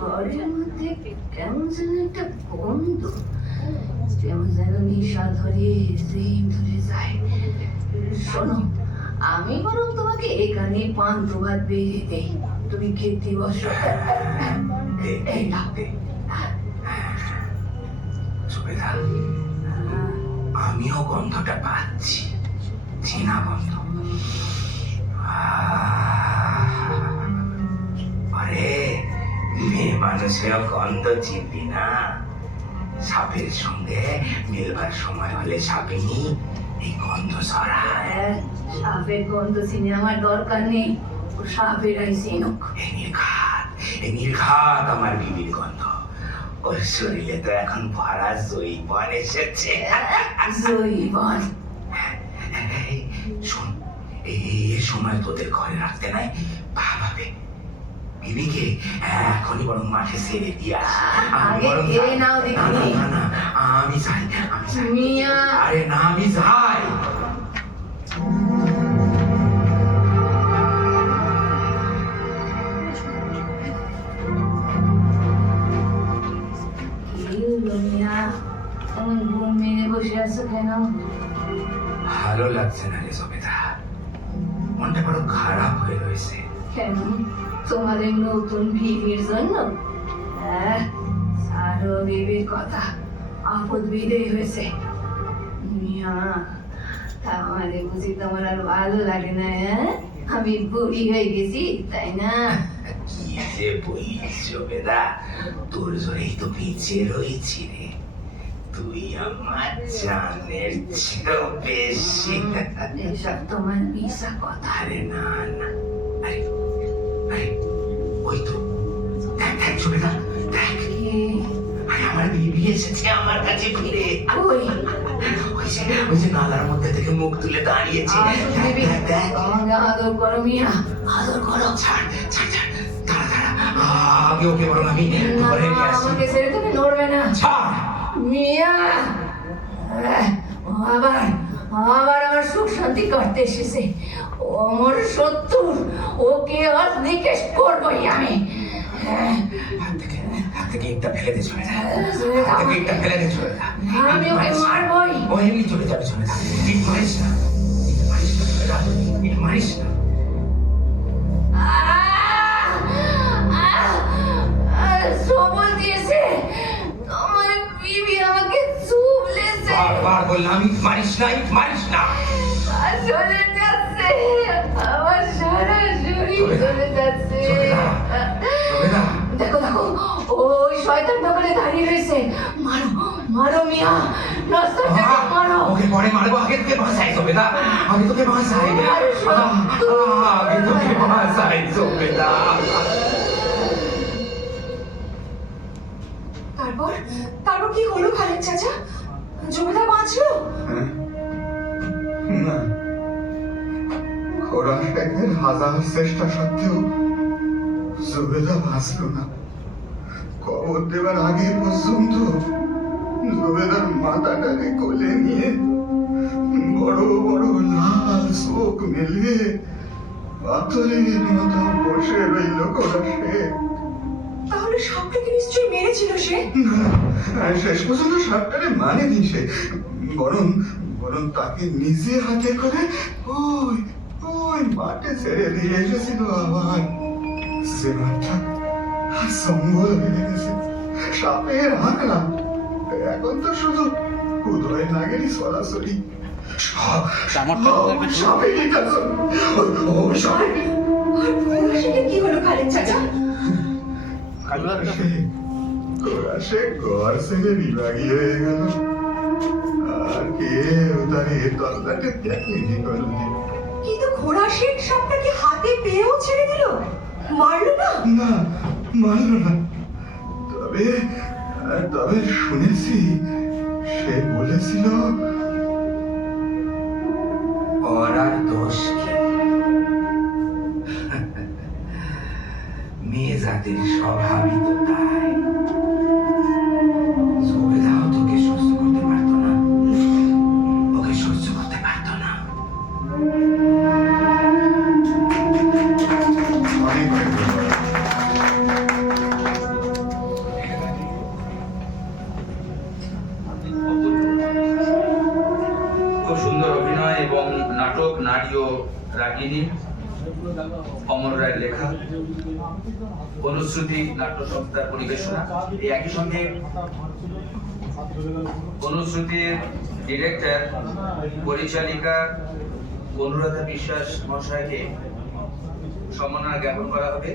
ঘরের মধ্যে কেমন যেন একটা গন্ধ। কেমন যেন নিশা ধরে যায়। শোনো আমি বরং তোমাকে এখানে পান ভাত দেই। তুমি খেতে বসো। এই নাও সুবেদা আমিও গন্ধটা পাচ্ছি। চেনা গন্ধ আহ, আরে মেয়ে মানুষেও গন্ধ চিনবি না? সাপের সঙ্গে মিলবার সময় হলে সাপেনি এই গন্ধ ছড়ায়। হ্যাঁ, সাপের গন্ধ চিনে আমার দরকার নেই। ও সাপেরাই চিনুক। এই নির্ঘাত এই নির্ঘাত আমার বিবির গন্ধ। ওর শরীরে তো এখন ভরা জৈবন এসেছে। জৈবন। এই, শোন এই সময় তোদের ঘরে রাখতে নাই? ভাবে বিবিকে এখনই বরং মাঠে ছেড়ে দিয়া আগে নাও দেখি। না না আমি যাই আমি যাই। মিয়া। আরে না আমি যাই। ভালো লাগছে না রে সবেদা মনটা বড় খারাপ হয়ে রয়েছে। কেন? তোমাদের নতুন বিবির জন্য? হ্যাঁ সারো বিবির কথা। আপদ বিদেয় হয়েছে। মিয়া তাহলে বুঝি তোমার আর ভালো লাগে না হ্যাঁ? আমি বুড়ি হয়ে গেছি তাই না? কি যে বলিস সবেদা তোর জোরেই তো বেঁচে রয়েছি রে। তুই আমার জানের চেয়েও বেশি এসব তোমার মিশা কথা আরে না না আরে আরে ওই তো দেখ দেখ সবেদা দেখ আরে আমার বিবি এসেছে আমার কাছে ফিরে ওই ওই যে ওই যে নালার মধ্যে থেকে মুখ তুলে দাঁড়িয়েছে দেখ, দেখ, দেখ। আমাকে আদর করো মিয়া আদর করো ছাড় ছাড় ছাড় দাঁড়া দাঁড়া আগে ওকে বরং আমি ঘরে নিয়ে আসি আমাকে ছেড়ে তুমি নড়বে না ছাড় মিয়া আবার আবার আমার সুখ শান্তি কাটতে এসেছে। ও আমার শত্রু ওকে আজ নিকেশ করবোই আমি। হ্যাঁ, একটা ফেলে দে চলে যা। চলে হাত যাও। থেকে একটা ফেলে দে চলে যা। আমি ওকে মারবই। ও এমনি চলে যাবে চলে যা। ইট মারিস না। মারিস না মারিস না। বারবার বললাম মারিস না ইট মারিস না। চলে যাচ্ছে আমার সারা শরীর চলে যাচ্ছে। দেখো দেখো ওই শয়তান দোকানে দাঁড়িয়ে রয়েছে। মারো মারো মিয়া নষ্টটাকে মারো। ওকে পরে মারবো আগে তোকে বাঁচাই সবেদা আমি তোকে বাঁচাই আমি তোকে বাঁচাই সবেদা তারপর তারপর কি হলো খালেদ চাচা? জমিদার বাঁচলো? শেখের হাজার চেষ্টা সত্ত্বেও বাঁচল না। কবর দেবার আগে পর্যন্ত জুবেদার মাথাটাকে কোলে নিয়ে বড় বড় লাল চোখ মেলে পাথরের মতো বসে রইল ওরা শেখ তাহলে সাপটাকে নিশ্চয়ই মেরেছিল সে? না, শেষ পর্যন্ত সাপটারে মানেনি সে। বরং বরং তাকে নিজে হাতে করে ওই ওই মাঠে ছেড়ে দিয়ে এসেছিল আবার। সে মাঠটা সম্বল হয়ে গেছে। সাপের হাঁকড়া এখন তো শুধু উদয় নাগেরই সরাসরি। কি হলো খালেদ চাচা? ওরা সে ঘর ছেড়ে বিভাগী হয়ে গেল। আর কেউ তার এ তল্লাটে দেখেনি কোনোদিন। কিন্তু ঘোড়া শেখ সাপটাকে হাতে পেয়েও ছেড়ে দিল? মারলো না? না মানল না। তবে তবে শুনেছি সে বলেছিল ওর আর দোষ কি? রাগিনী, অমর রায়ের লেখা, অনুশ্রুতি, নাট্য সংস্থার পরিবেশনা, এই একই সঙ্গে অনুশ্রুতির ডিরেক্টর, পরিচালিকা অনুরাধা বিশ্বাস মহাশয়কে সম্মাননা জ্ঞাপন করা হবে।